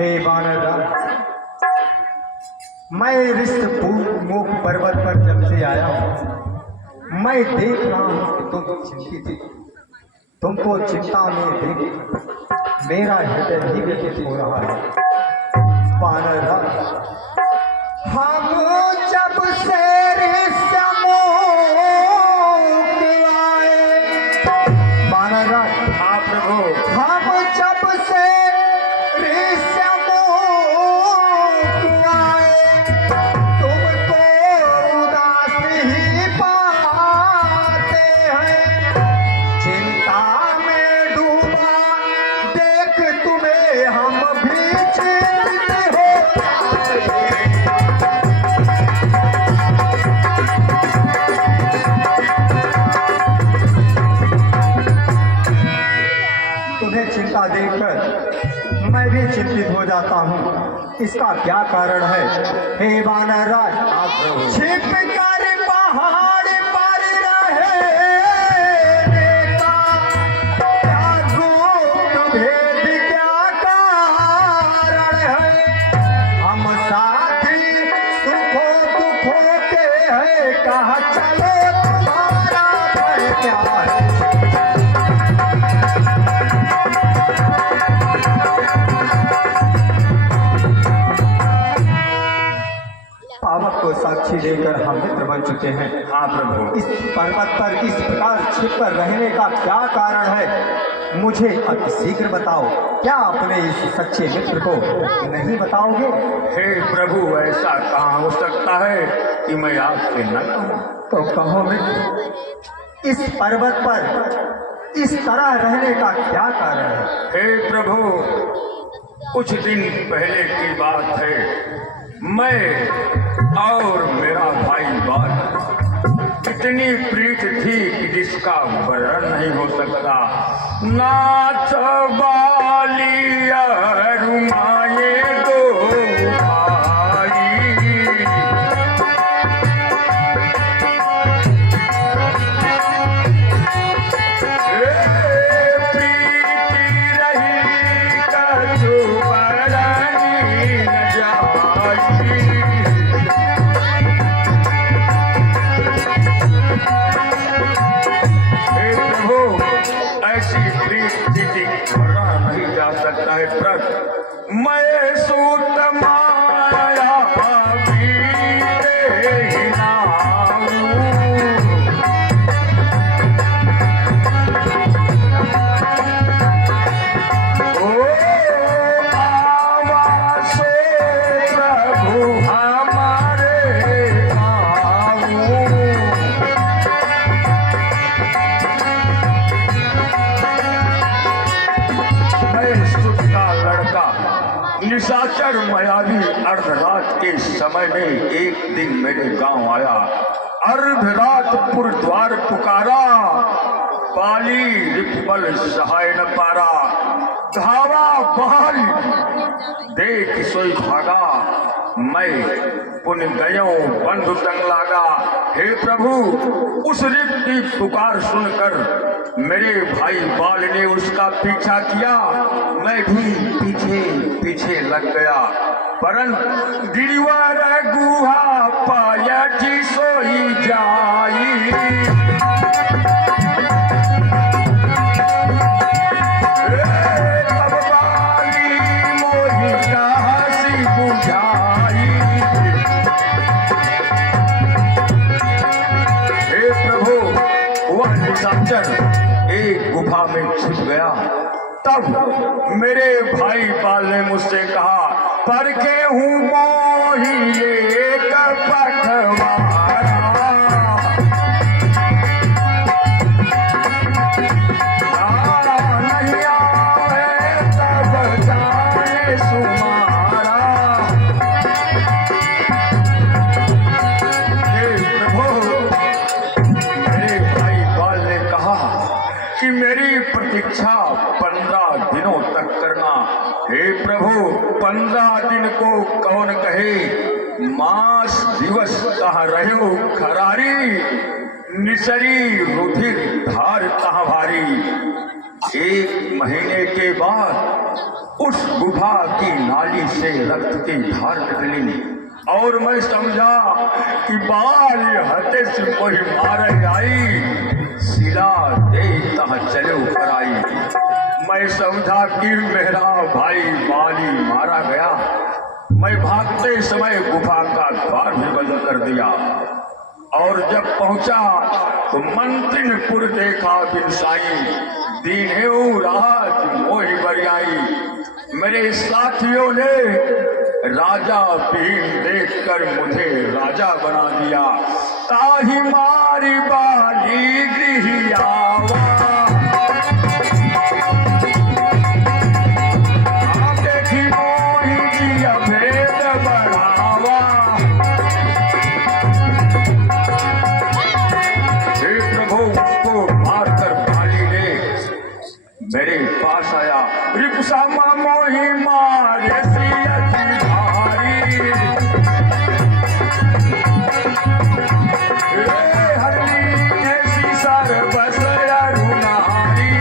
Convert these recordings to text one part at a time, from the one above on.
हे वानरराज, मैं ऋषमुख पर्वत पर जब से आया हूँ, मैं देख रहा हूँ कि तुम चिंतित हो। तुमको चिंता में देख मेरा हृदय भी व्यथित हो रहा है। वानरराज, हम जब से ऋषमुख आए, वानरराज, हाँ प्रभु, हम जब से ऋषमुख आए, तुमको उदास ही पाते हैं। चिंता में डूबा देख तुम्हें हम भी चिंतित हो जाते हैं। तुम्हें चिंता देखकर मैं भी चिंतित हो जाता हूँ। इसका क्या कारण है? हे वानरराज, छिप कर पहाड़ पर रहने का क्या गुप्त भेद क्या कारण है? हम साथी सुखों दुखों के हैं, कहा चलो तुम्हारा भय क्या है? पावक को साक्षी देकर हम मित्र बन चुके हैं। हाँ प्रभु, इस पर्वत पर इस प्रकार छिप कर रहने का क्या कारण है? मुझे अति शीघ्र बताओ। क्या अपने इस सच्चे मित्र को नहीं बताओगे? हे प्रभु, ऐसा कहाँ हो सकता है कि मैं आपसे न कहूँ? तो कहो मित्र, इस पर्वत पर इस तरह रहने का क्या कारण है? हे प्रभु, कुछ दिन पहले की बात है। मैं और मेरा भाई बाल इतनी प्रीत थी कि जिसका वर्णन नहीं हो सकता। नाथ बालिया रुमाए दो भाई, प्रीति रही कछु बरनी न जाई। हे प्रभु, ऐसी प्रीति भरना नहीं जा सकता है। प्रभु, मैं सूत माया बीते ही नाऊं। ओ आवासो प्रभु हमारे आऊं। मैं सुत का लड़का निशाचर मायावी अर्धरात के समय में एक दिन मेरे गांव आया। अर्धरात पुरद्वार पुकारा, पाली रिपबल सहाय न पारा। धावा बहाल देख सोई भागा, मैं पुन गयो बंधु तंग लागा। हे प्रभु, उस रिप की पुकार सुनकर मेरे भाई बाल ने उसका पीछा किया। मैं भी पीछे पीछे लग गया, परन गिरिवर गुहा पाया जी सोई जाई। तब बाली मोही का हंसी बुझाई। हे प्रभु, वह निशाचर एक गुफा में छिप गया। तब मेरे भाई बाल ने मुझसे कहा, पर के हूँ मोही एक पखवाड़ा। नहीं आवे तब जाने सुमारा। हे प्रभु, मेरे भाई बाल ने कहा कि मेरी प्रतीक्षा 15 दिनों तक करना। हे प्रभु, 15 दिन को कौन कहे, मास दिवस कह रहे खरारी, निसरी रुधिर धार कहाँ भारी। 1 महीने के बाद उस गुफा की नाली से रक्त की धार निकली और मैं समझा कि बाल हते से कोई मार आई, सिला दे तह चले ऊपर आई। मैं समझा कि मेरा भाई बाली मारा गया। मैं भागते समय गुफा का द्वार भी बंद कर दिया और जब पहुंचा तो मंत्रिनपुर देखा बिन साई, दीन्हेऊ राज मोहि बरियाई। मेरे साथियों ने राजा भीम देखकर मुझे राजा बना दिया। ताही मारी बाली गृह आवा, देखी मोहि दिया भेद बढ़ावा। हे प्रभु, उसको मारकर बाली ने मेरे पास आया। रिपुसा मोहि मारे सिया की भारी, हरली ऐसी सर बस अरुणारी।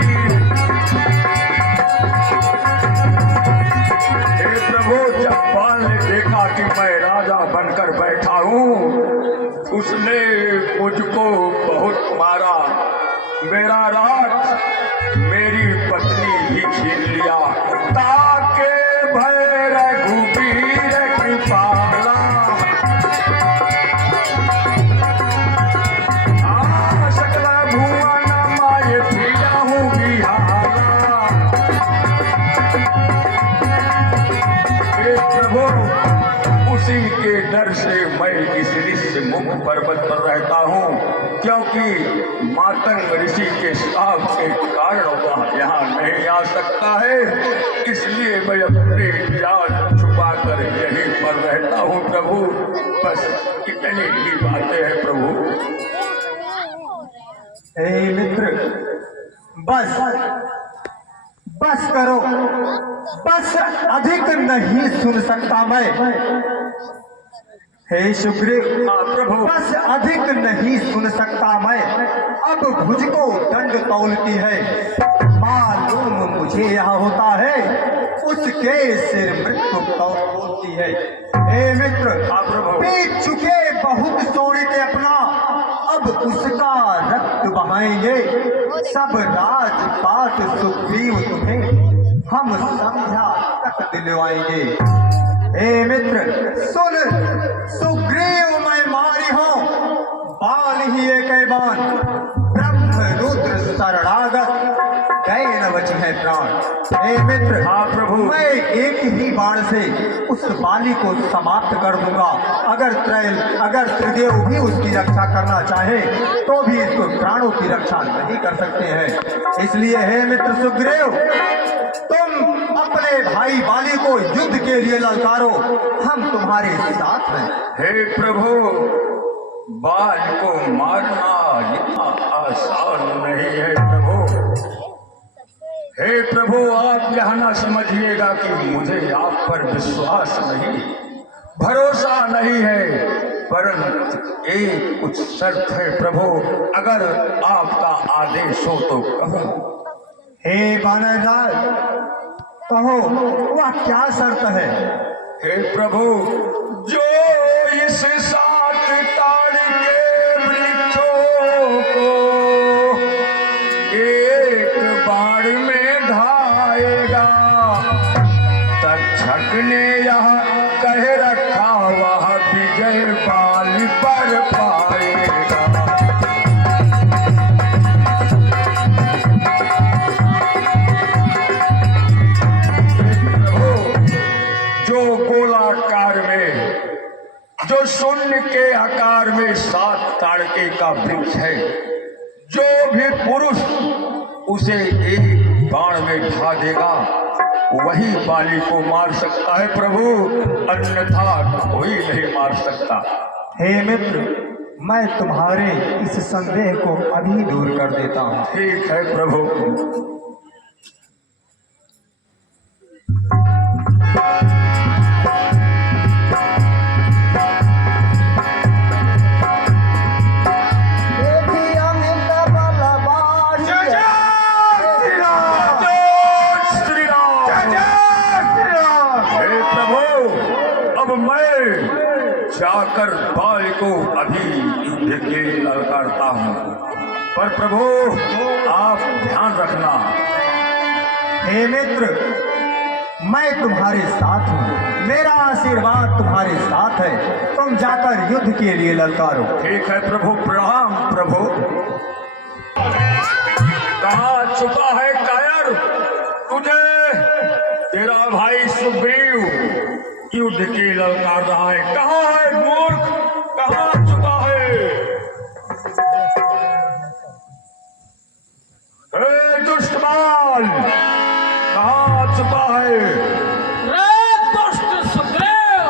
हे प्रभु, जब बाल ने देखा कि मैं राजा बनकर बैठा हूँ, उसने मुझको बहुत मारा। मेरा राज मेरी पत्नी ही छीन लिया। ताके भय रघुबीर कृपाला, सकल भुवन माय फिरहु बिहाला। हे प्रभु, उसी के डर से मैं इस ऋषि मुख पर्वत पर रहता हूँ, क्योंकि मातंग ऋषि के श्राप के कारण वह यहाँ नहीं आ सकता है। इसलिए मैं अपने जान छुपा कर यहीं पर रहता हूँ प्रभु। बस इतनी ही बातें हैं प्रभु। हे मित्र, बस करो, बस अधिक नहीं सुन सकता मैं। हे सुग्रीव, प्रभु, बस अधिक नहीं सुन सकता मैं। अब मुझको दंड तौलती है। मालूम मुझे यहाँ होता है, उसके सिर मृत्यु तौलती है। हे मित्र, पीट चुके बहुत सोने के अपना, अब उसका रक्त बहाएंगे। सब राजपाट सुग्रीव तुम्हें हम समझा तक दिलवाएंगे। हे मित्र सुन, सुग्रीव मैं मारी हूँ, बाल ही एक बाण, ब्रह्म रुद्र शरणागत, गए न बचे हैं प्राण। हे मित्र, प्रभु, मैं एक ही बाण से उस बाली को समाप्त कर दूंगा। अगर त्रिदेव भी उसकी रक्षा करना चाहे तो भी इसको प्राणों की रक्षा नहीं कर सकते हैं। इसलिए हे मित्र सुग्रीव, तुम अपने भाई बाली को युद्ध के लिए ललकारो, हम तुम्हारे साथ हैं। हे प्रभु, बाल को मारना इतना आसान नहीं है प्रभु। हे प्रभु, आप यह ना समझिएगा कि मुझे आप पर विश्वास नहीं, भरोसा नहीं है, परंतु एक कुछ शर्त है प्रभु, अगर आपका आदेश हो तो कहो। हे बानरराज, कहो वह क्या शर्त है? हे प्रभु, जो इस सात ताड़ के वृक्षों को एक बाण में ढाएगा, तक्षक ने यह कह रखा वह विजय बाली पर पाएगा। जो गोलाकार में, जो शून्य के आकार में 7 ताड़के का वृक्ष है, जो भी पुरुष उसे एक बाण में ढा देगा वही बाली को मार सकता है प्रभु, अन्यथा कोई नहीं मार सकता। हे मित्र, मैं तुम्हारे इस संदेह को अभी दूर कर देता हूँ। ठीक है प्रभु। भी युद्ध के लिए ललकारता हूँ, पर प्रभु आप ध्यान रखना। हे मित्र, मैं तुम्हारे साथ हूँ, मेरा आशीर्वाद तुम्हारे साथ है। तुम जाकर युद्ध के लिए ललकारो। ठीक है प्रभु, प्रणाम प्रभु। कहाँ छुपा है कायर? तुझे तेरा भाई सुग्रीव युद्ध की ललकार रहा है। कहाँ है मूर्ख? कहाँ छुपा है? हे दुष्ट बाल, कहाँ छुपा है? रे दुष्ट सुग्रीव!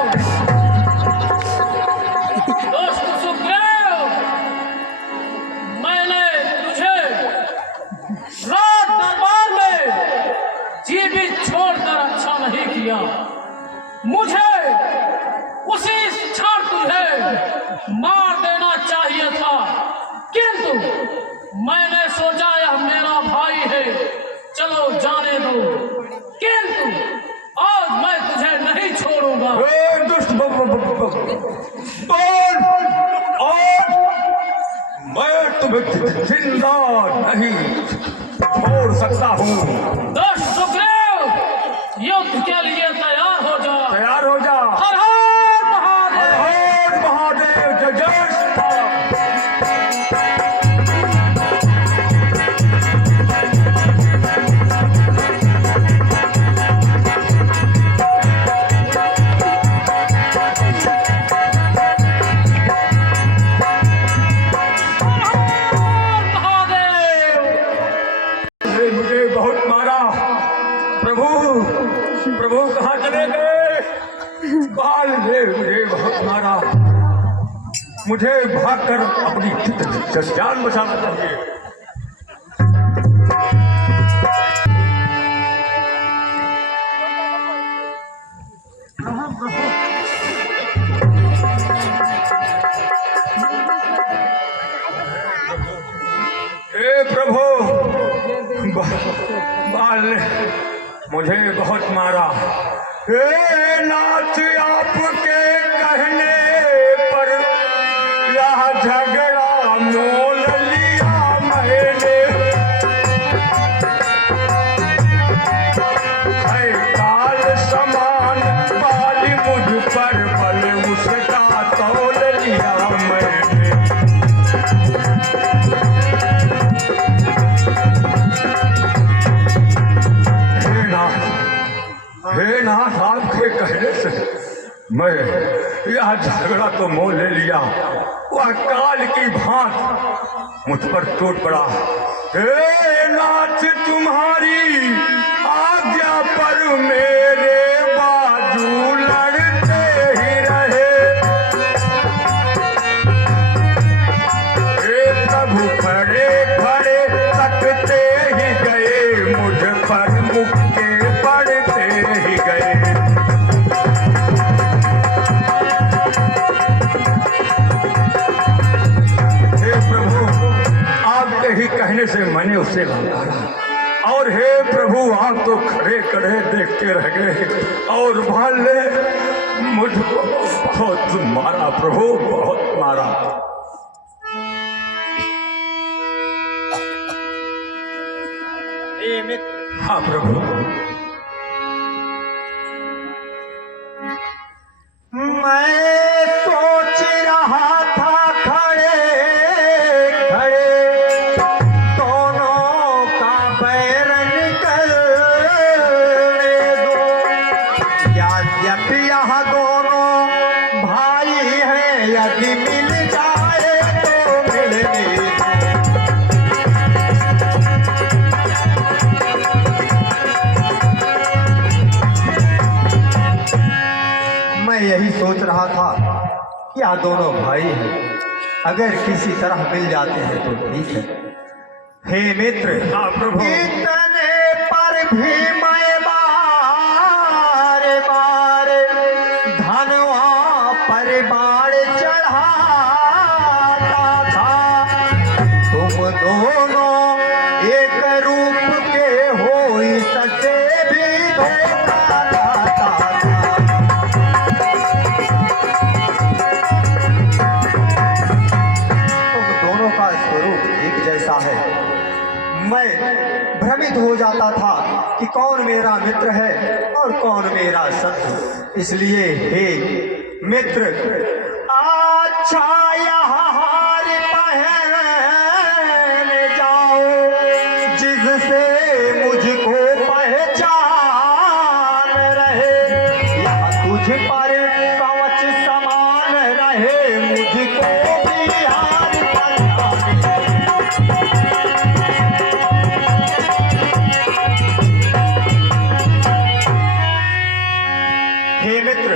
दुष्ट सुग्रीव! मैंने तुझे राज दरबार में जीवित छोड़कर अच्छा नहीं किया। मुझे उसी क्षण तुझे मार देना चाहिए था, किंतु मैंने सोचा यह मेरा भाई है, चलो जाने दो, किंतु आज मैं तुझे नहीं छोड़ूंगा। हे दुष्ट बाल, आज मैं तुम्हें जिंदा नहीं छोड़ सकता हूँ। दुष्ट सुग्रीव, युद्ध के लिए तैयार हो जा। तैयार हो जा। हर हर महादेव! हर हर महादेव, जय जय श्री राम। मुझे बहुत मारा प्रभु। प्रभु कहाँ चले गए? बाल ने मुझे बहुत मारा। मुझे भागकर अपनी जान बचाना चाहिए। हे प्रभु, बाल ने मुझे बहुत मारा। हे नाथ, आपके कहने पर यह झगड़ा मोल लिया मैंने। है काल समान बाल मुझ पर बल उसका तौल लिया मैंने। हे नाथ, आपके कहने से मैं यह झगड़ा तो मोल ले लिया। वह काल की भांत मुझ पर टूट पड़ा। हे नाथ, तुम्हारी आज्ञा पर मेरे बाजू लड़ते ही रहे। हे प्रभु, खड़े खड़े तकते ही गए, मुझ पर मुक्के पड़ते ही गए। हे प्रभु, आपके ही कहने से मैंने उससे ललकारा, और हे प्रभु, आप तो खड़े खड़े देखते रह गए और भाल ने मुझको बहुत मारा प्रभु, बहुत मारा। हे मित्र, हाँ प्रभु। मैं सोच रहा था खड़े खड़े दोनों का बैर निकलने दो। यद्यपि यह दोनों भाई हैं, यदि मिल जाए तो मिलने दो। मैं यही सोच रहा था कि यह दोनों भाई हैं, अगर किसी तरह मिल जाते हैं तो ठीक है। हे मित्र, हाँ प्रभु। इतने पर भी मैं बार बार धनवा पर बाण चढ़ाता था। तुम दोनों एक रूप के हो, इससे भी धोखा खाता था। कि कौन मेरा मित्र है और कौन मेरा शत्रु। इसलिए हे मित्र, अच्छा यहाँ हार पहन जाओ, जिससे मुझको पहचान रहे। यहाँ तुझ पर कवच समान रहे, मुझको भी हार पहनाने। हे मित्र,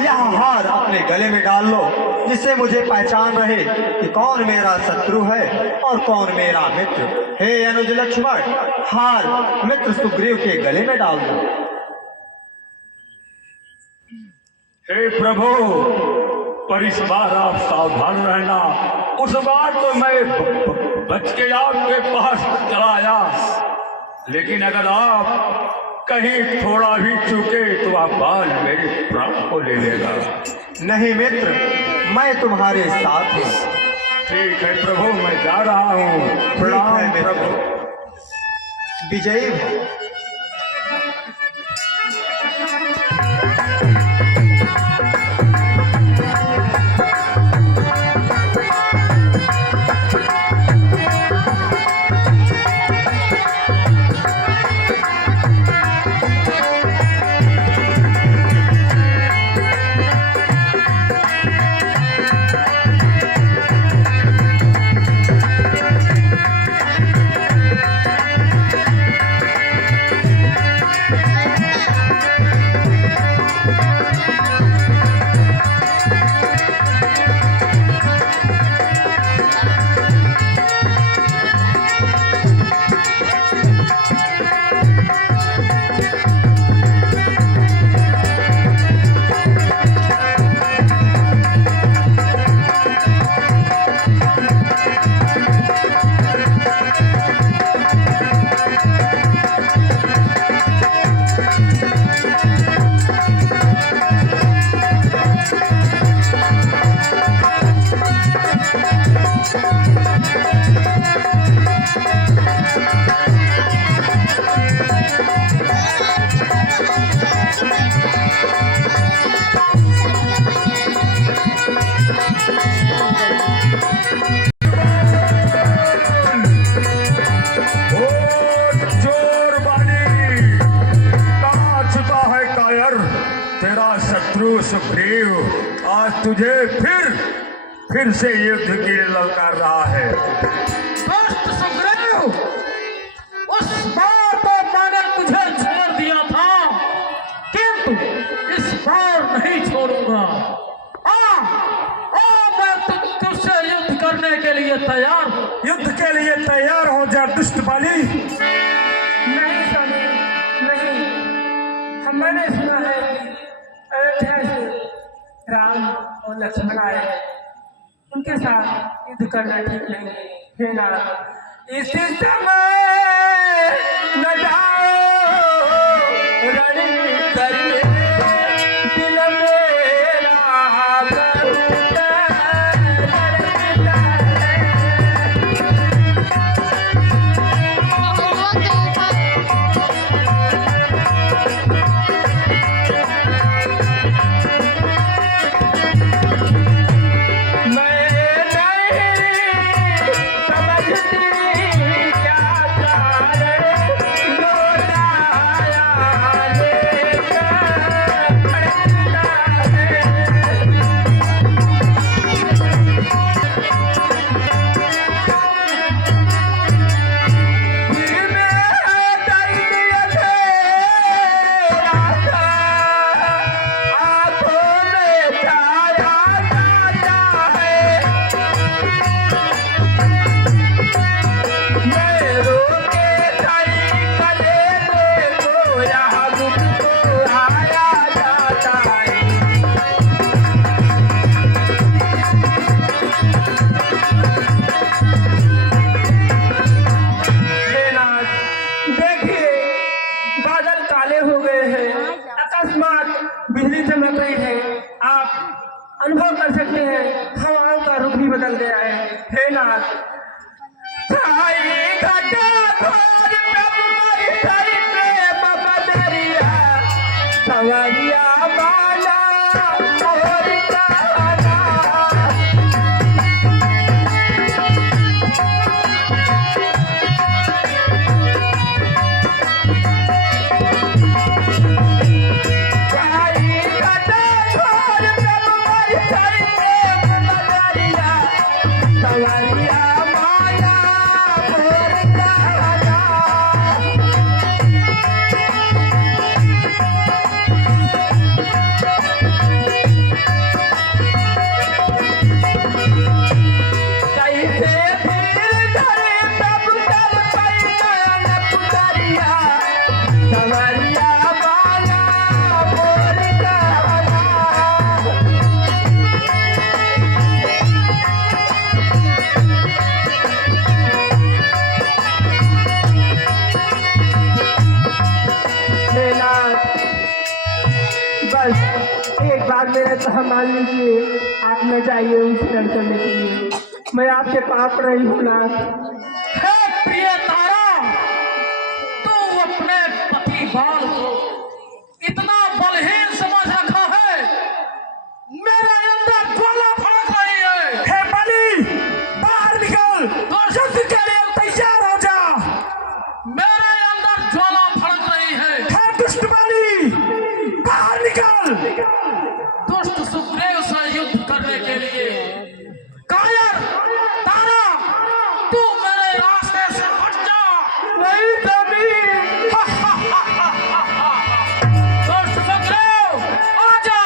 यह हार अपने गले में डाल लो, जिससे मुझे पहचान रहे कि कौन मेरा शत्रु है और कौन मेरा मित्र। हे अनुज लक्ष्मण, हार मित्र सुग्रीव के गले में डाल दो। हे प्रभु, पर इस बार आप सावधान रहना। उस बार तो मैं बच के आपके पास चला आया, लेकिन अगर आप कहीं थोड़ा भी चूके तो आप बाल मेरे प्राण को ले लेगा। नहीं मित्र, मैं तुम्हारे साथ हूँ। ठीक है प्रभु, मैं जा रहा हूँ। प्रणाम प्रभु। विजयी हो। सुग्रीव आज तुझे फिर से युद्ध के लिए ललकार रहा है। दुष्ट सुग्रीव, उस बार तो मैंने तुझे छोड़ दिया था, किंतु इस बार नहीं छोड़ूंगा। मैं तुझसे युद्ध करने के लिए तैयार हूँ। युद्ध के लिए तैयार हो जा दुष्ट बाली। नहीं स्वामी, नहीं। मैंने सुना है कि अयोध्या से राम और लक्ष्मण आए, उनके साथ युद्ध करना ठीक नहीं। हे नाथ, इस समय न जाओ रण करने, दिल मेरा बंदा लड़ता है। बिजली चमक रही है, आप अनुभव कर सकते हैं हवाओं का रुख भी बदल गया है। हे नाथ, छाई घटा घोर प्रभु मरि धरि प्रेम संवरिया माया मोर राजा। कैसे फिर धरे तब तल पैन पुतरिया संवरिया माया मोर राजा। बस एक बार मेरे कहा मान लीजिए, आप न जाइए उस दर करने के लिए, मैं आपके पाप रही हूँ नाथ। हे प्रिय तारा, तू अपने पति बाल को इतना बलहीन समझ रखा है, मेरे अंदर ज्वाला भड़क रही है। हे बलि, बाहर निकल, युद्ध के लिए तैयार हो जा। मेरे अंदर ज्वाला भड़क रही है। हे दुष्ट बलि, बाहर निकल। दुष्ट सुग्रीव से युद्ध करने के लिए कायर तारा, तू मेरे रास्ते से हट जा। नहीं तभी दुष्ट सुग्रीव, आजा,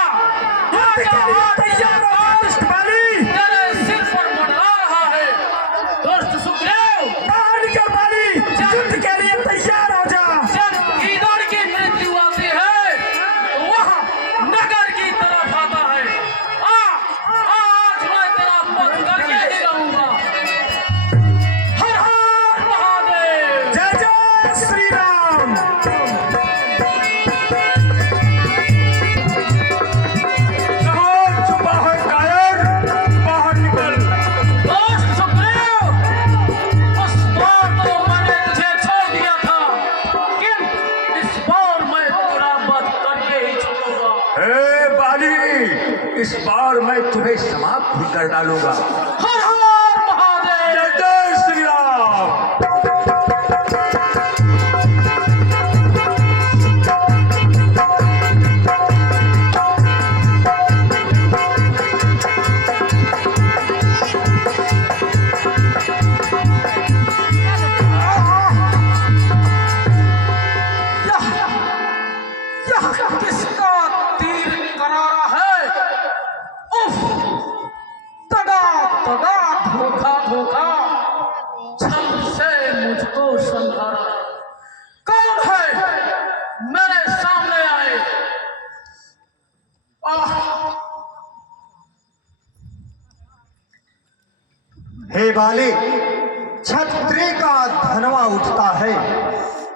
आजा, तैयार हो जा दुष्ट बलि। तेरे सिर पर मंडरा रहा है। दुष्ट सुग्रीव, बाहर निकल बलि, युद्ध के लिए तैयार हो जा। जब गीदड़ की मृत्यु आती है तो वह नगर की तरफ आता है। आज मैं तेरा वध करके ही रहूंगा। हर हर महादेव। जय जय श्री राम। कहाँ छुपा है कायर, बाहर निकल। दोस्त सुग्रीव, उस बार तो मैंने तुझे छोड़ दिया था, लेकिन इस बार मैं तेरा वध करके ही छोड़ूंगा। हे बाली, इस बार मैं तुम्हें समाप्त भी कर डालूंगा। हर हर महादेव। जय जय श्री राम। यह किसका तीर करारा है? उफ, तगा तगा, धोखा धोखा, छल से मुझको संहारा। कौन है? मेरे सामने आए। आह, हे बाले, क्षत्रिय का धनवा उठता है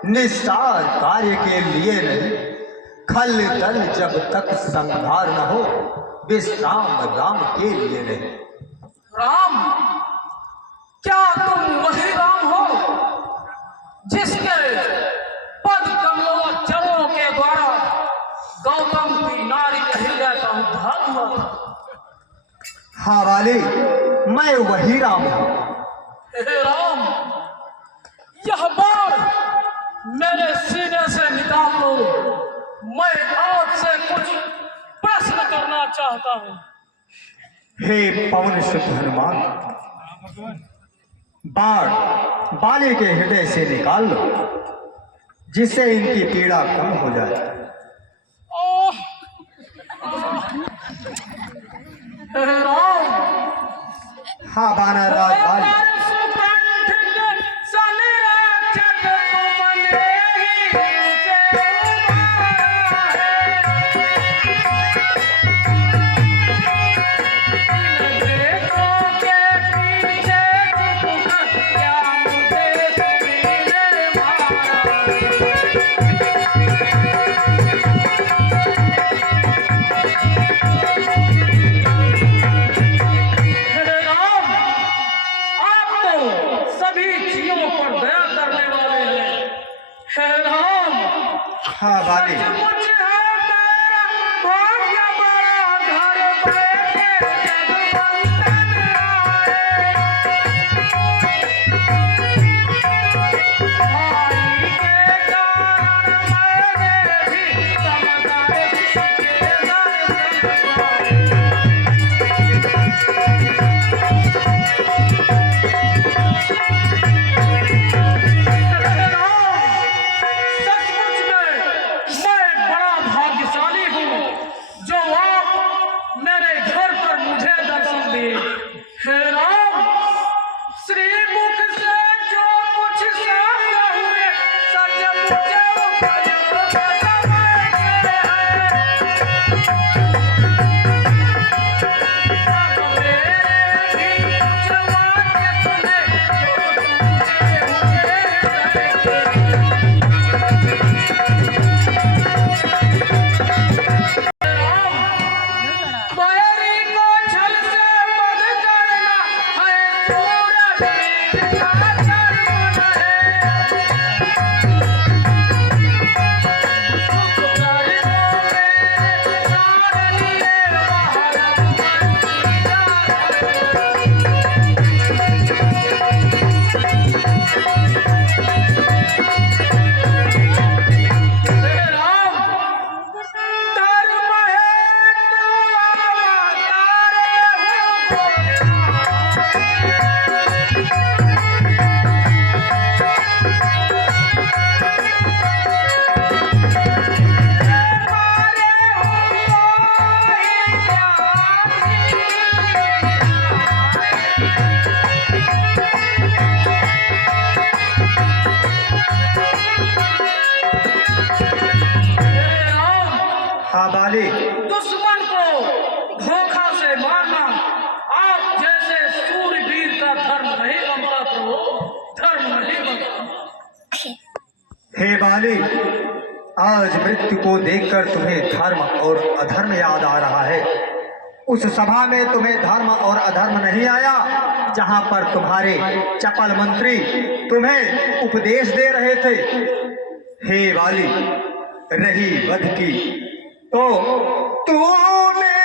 निस्सार कार्य के लिए नहीं। खल दल जब तक संहार न हो, विश्राम राम के लिए नहीं। राम, क्या तुम वही राम हो जिसके पद कमलों चरों के द्वारा गौतम की नारी अहिल्या का उद्धार हुआ था? हाँ बाले, मैं वही राम हूँ। हे राम, यह बाण मेरे सीने से निकाल लो। मैं आपसे कुछ प्रश्न करना चाहता हूँ। हे पवन सुत हनुमान, बाण बाले के हृदय से निकाल लो, जिससे इनकी पीड़ा कम हो जाए। ओह, हे राम, हाँ बानर राज बाले, हाँ बाले, हाँ बाली, दुश्मन को धोखा से मारना आप जैसे सूरवीर का धर्म नहीं बनता तो धर्म नहीं बनता। हे बाली, आज मृत्यु को देखकर तुम्हें धर्म और अधर्म याद आ रहा है। उस सभा में तुम्हें धर्म और अधर्म नहीं आया जहां पर तुम्हारे चपल मंत्री तुम्हें उपदेश दे रहे थे। हे बाली, रही वध की तो तूने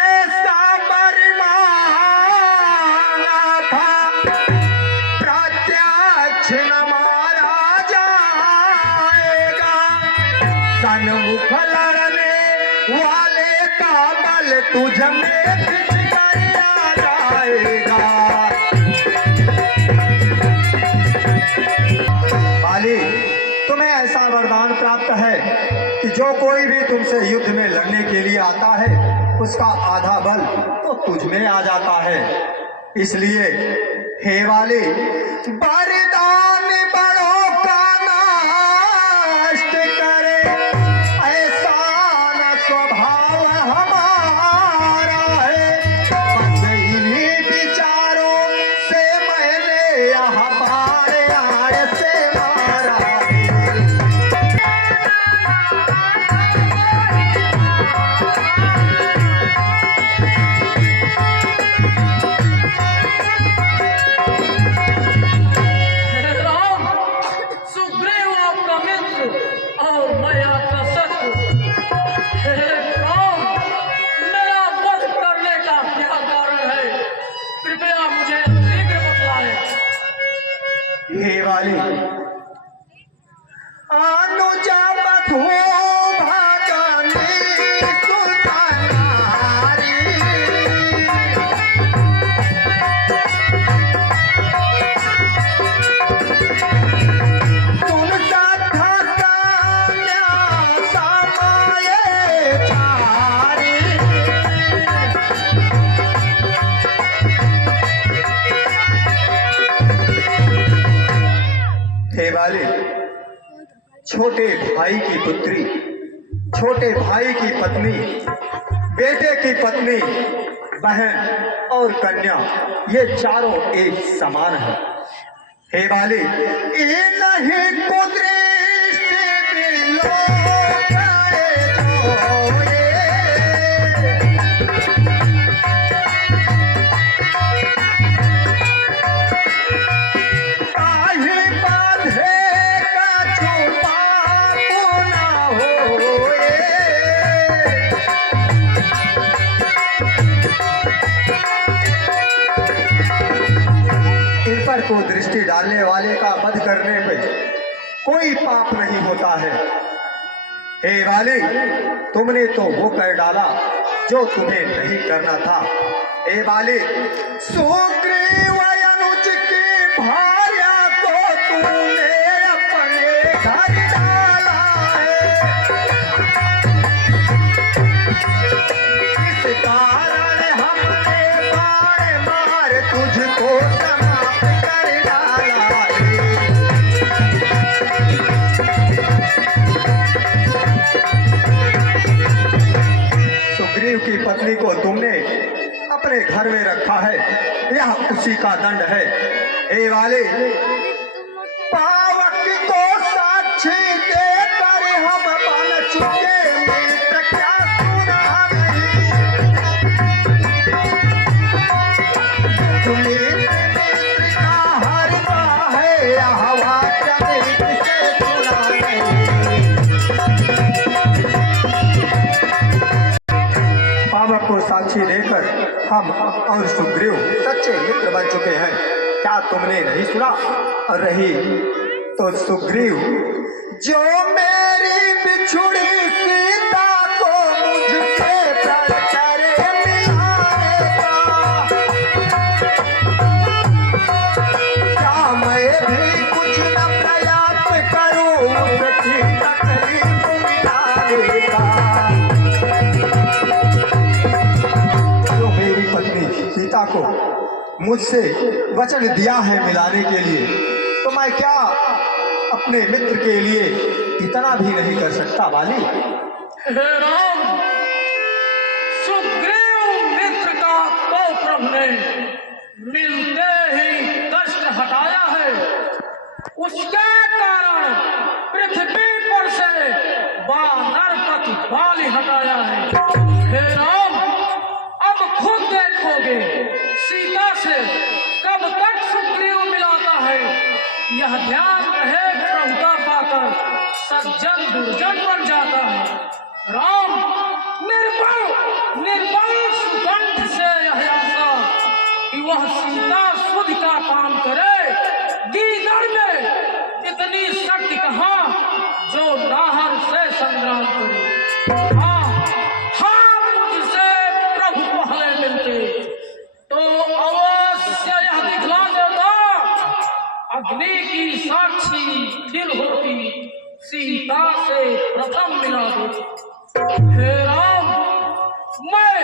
ऐसा वर मांगा था, प्रत्यक्ष न मारा जाएगा, सन्मुख लड़ने वाले का बल तुझ में फिर आ जाएगा। बाली, तुम्हें ऐसा वरदान प्राप्त है कि जो कोई भी तुमसे युद्ध में लड़ने के लिए आता है उसका आधा बल तो तुझ में आ जाता है। इसलिए हे वाली, वरदान बड़ों का नष्ट करे, ऐसा न स्वभाव हमारा है। बस इन्हीं विचारों से मैंने यह बार आड़ से मारा है। राम, सुग्रीव आपका मित्र और मैं आपका शत्रु। हे राम, मेरा वध करने का क्या कारण है? कृपया मुझे शीघ्र बतलाएं। हे वाली, अनुजा बधू भागनी सुल्तानारी, तुम साधा कन्या समाये चारी। हे वाली, छोटे भाई की पुत्री, छोटे भाई की पत्नी, बेटे की पत्नी, बहन और कन्या, ये चारों एक समान है। हे वाली, ये नहीं कुदृष्टि विलोकने जोए। काहे बाधे का छुपा ना होए। इन पर को दृष्टि डालने वाले का वध करने पे कोई पाप नहीं होता है। हे वाली, तुमने तो वो कर डाला जो तुम्हें नहीं करना था। हे वाली, सुग्रीव अनुज की भार्या को तूने अपने घर डाला है। इस कारण हमने बार मार तुझको समाप्त कर डाला है। सुग्रीव की पत्नी को तुमने अपने घर में रखा है, यह उसी का दंड है। हे वाले, पावक को साक्षी देकर हम बन चुके मित्र, क्या सुना नहीं। मित्र का को साक्षी देकर हम और सुग्रीव सच्चे मित्र बन चुके हैं। क्या तुमने नहीं सुना? और रही तो सुग्रीव, जो मेरी बिछुड़ी सीता को मुझसे प्रण करे मिलाएगा, क्या मैं भी कुछ न प्रयास करूं उसकी तकलीफ मिटाने का? जो मेरी पत्नी सीता को मुझसे वचन दिया है मिलाने के लिए, तो मैं क्या अपने मित्र के लिए इतना भी नहीं कर सकता वाली? हे राम, सुग्रीव मित्र का तो प्रभु ने मिलते ही कष्ट हटाया है। उसके कारण पृथ्वी पर से बानर पति बाली हटाया है। हे राम, अब खुद देखोगे सीता से कब तक सुग्रीव मिलाता है। यह ध्यान रहे, प्रभुता पाकर सज्जन दुर्जन बन जाता है। राम, निर्बल सुगंध से यह आशा कि वह सीता सुध का काम करे। गीदड़ में इतनी शक्ति कहाँ जो नाहर से संग्राम करे। हाँ, मुझसे प्रभु पहले मिलते तो अवश्य यह दिखला देता। अग्नि की साक्षी फिर होती, सीता से प्रथम मिला देती। हे राम, मैं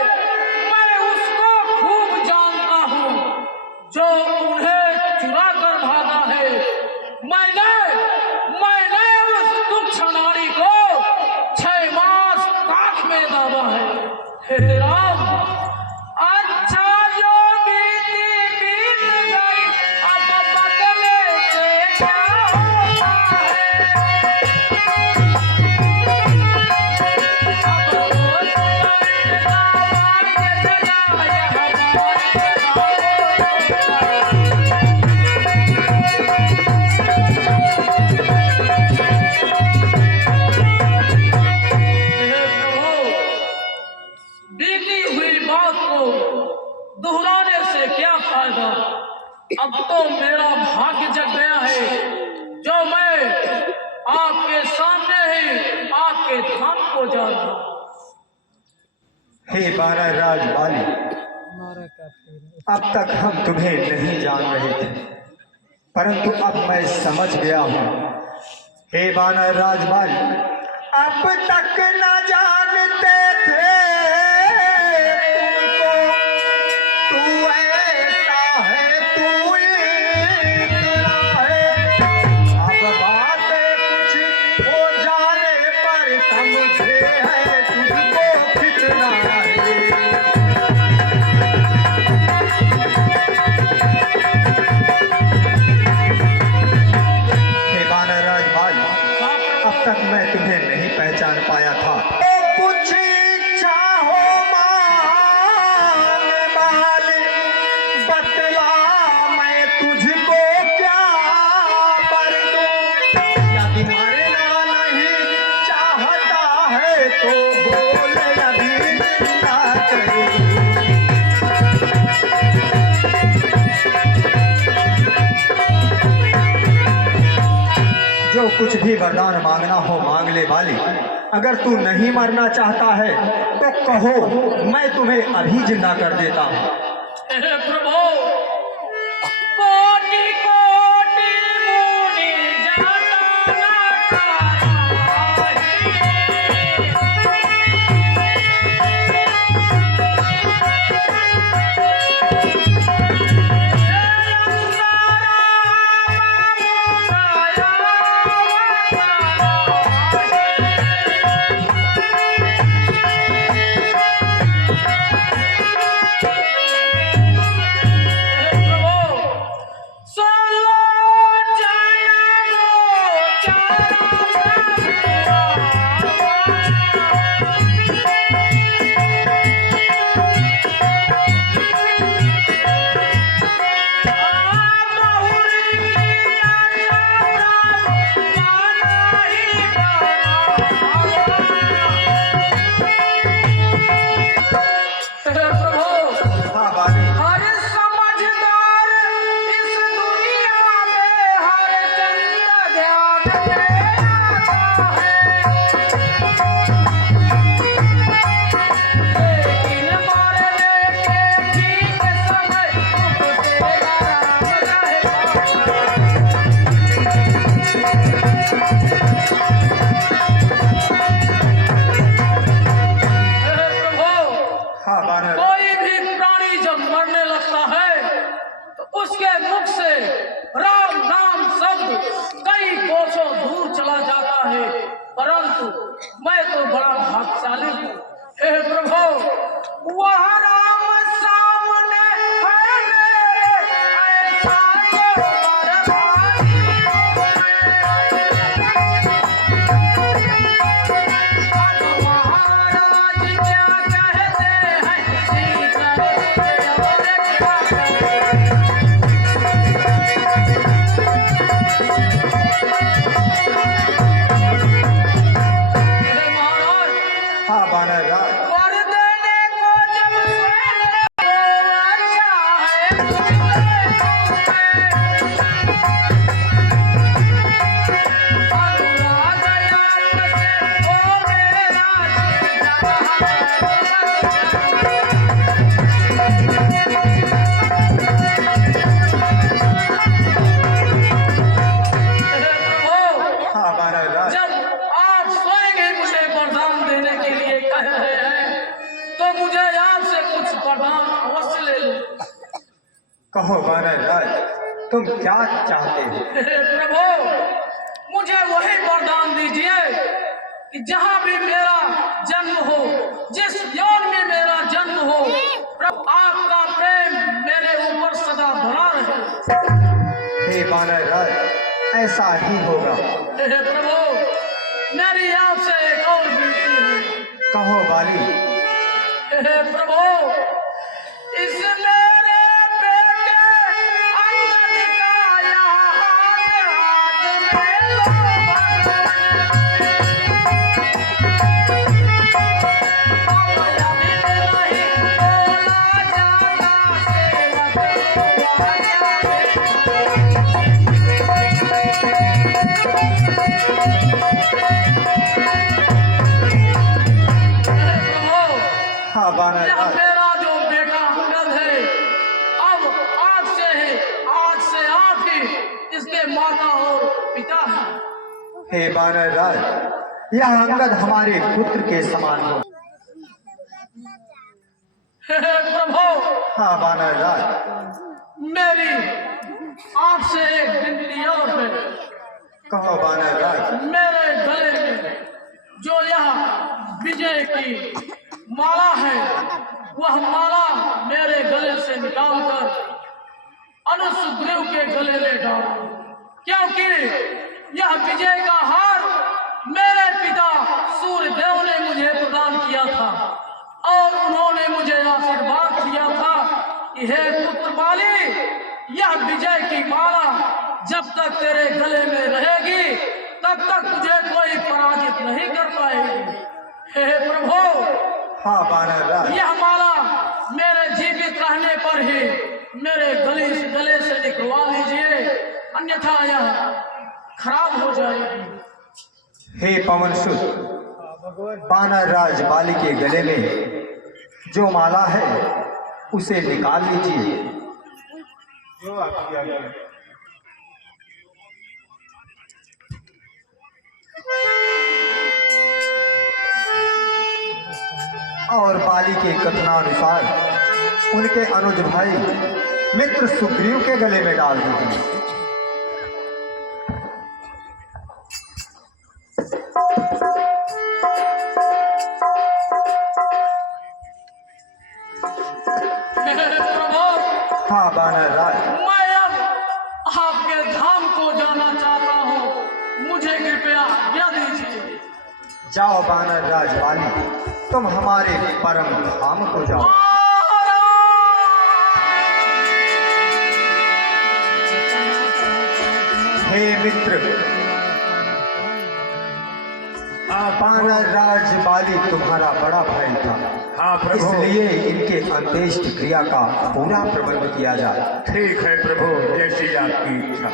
उसको खूब जानता हूँ जो उन्हें चुरा कर भागा है। मैंने उस तुच्छ नारी को 6 मास काख में दाबा है। हे राम, अच्छा जो बीत गई, अब बदले से क्या होता है। अब तो बीती हुई बात को दोहराने से क्या फायदा। अब तो मेरा भाग्य जग गया है जो मैं आपके सामने ही आपके धाम को जा रहा हूं। हे बानर राज बाली, अब तक हम तुम्हें नहीं जान रहे थे, परंतु अब मैं समझ गया हूँ। हे बानर राज बाली, अब तक न जानते थे तुमको, तू ऐसा है, तू इतना है। अब बातें कुछ हो जाने पर समझे है तुझको कितना है। हे बानर राज बाली, अब तक मैं तुम्हें नहीं पहचान पाया था। कुछ इच्छा हो मान बाली, बतला मैं तुझको क्या कर दूं। यदि मरना नहीं चाहता है तो बोल, यदि जिंदा कर दूं। जो कुछ भी वरदान मांगना हो मांग ले बाली। अगर तू नहीं मरना चाहता है तो कहो, मैं तुम्हें अभी जिंदा कर देता हूँ। हे प्रभु, कोटि कोटि मुनि जाना राम नाम शब्द कई कोसों दूर चला जाता है, परंतु मैं तो बड़ा भाग्यशाली हूँ। हे प्रभु, वह राम सामने है मेरे, ऐसा ये बरबादी अब महाराज क्या कहते हैं, जी करते अब क्या करें। हे महाराज, हाँ बानर राज, वर देने को जब स्वयं को अच्छा है तुझसे अनुराग याद से ओ मेरा प्रभु, हाँ बानर राज, जब आप स्वयं ही मुझे वरदान देने के लिए कह रहे हैं, तो मुझे आपसे कुछ वरदान अवश्य ले लो। कहो बानर राज, तुम क्या चाहते हो? हे प्रभु, मुझे वही वरदान दीजिए कि जहाँ भी मेरा जन्म हो, जिस यौन में मेरा जन्म हो, प्रभु आपका प्रेम मेरे ऊपर सदा बना रहे। हे बानर राज, ऐसा ही होगा। हे प्रभु, मेरी आपसे एक और विनती है। कहो बाली। हे प्रभु, इस मेरे बेटे अंगद का यहाँ हाथ में लो भगवान। अब अमित नहीं बोला जाता, सेवक को आज्ञा दे। हे प्रभु, हाँ बानर यह राज, मेरा जो बेटा अंगद है, अब आज से आप ही इसके माता और पिता हैं। हे बानर राज, यह अंगद हमारे पुत्र के समान हो। हे प्रभु, हाँ बानर राज, मेरी आपसे एक विनती और है। कहो बानर राज। मेरे गले में जो यह विजय की माला है, वह माला मेरे गले से निकालकर अनुसुग्रीव के गले में डालो, क्योंकि यह विजय का हार मेरे पिता सूर्यदेव ने मुझे प्रदान किया था और उन्होंने मुझे आशीर्वाद दिया था कि हे पुत्र बाली, यह विजय की माला जब तक तेरे गले में रहेगी, तब तक तुझे कोई पराजित नहीं कर पाएगी। हे प्रभु, हाँ बानर राज, यह माला मेरे जीवित रहने पर ही मेरे गले से निकलवा लीजिए, अन्यथा यह खराब हो जाएगी। हे पवन सुत, बानर राज बाली के गले में जो माला है उसे निकाल लीजिए। जो आपकी आज्ञा। और बाली के कथनानुसार उनके अनुज भाई मित्र सुग्रीव के गले में डाल दीजिए। प्रभु, हाँ बानर राज, मैं अब आपके धाम को जाना चाहता हूँ, मुझे कृपया आज्ञा दीजिए। जाओ बानर राज बाली, तुम हमारे परम धाम को जाओ। हे मित्र, बानर राज बाली तुम्हारा बड़ा भाई था, हाँ प्रभु। इसलिए इनके अंत्येष्टि क्रिया का पूरा प्रबंध किया जाए। ठीक है प्रभु, जैसी आपकी इच्छा।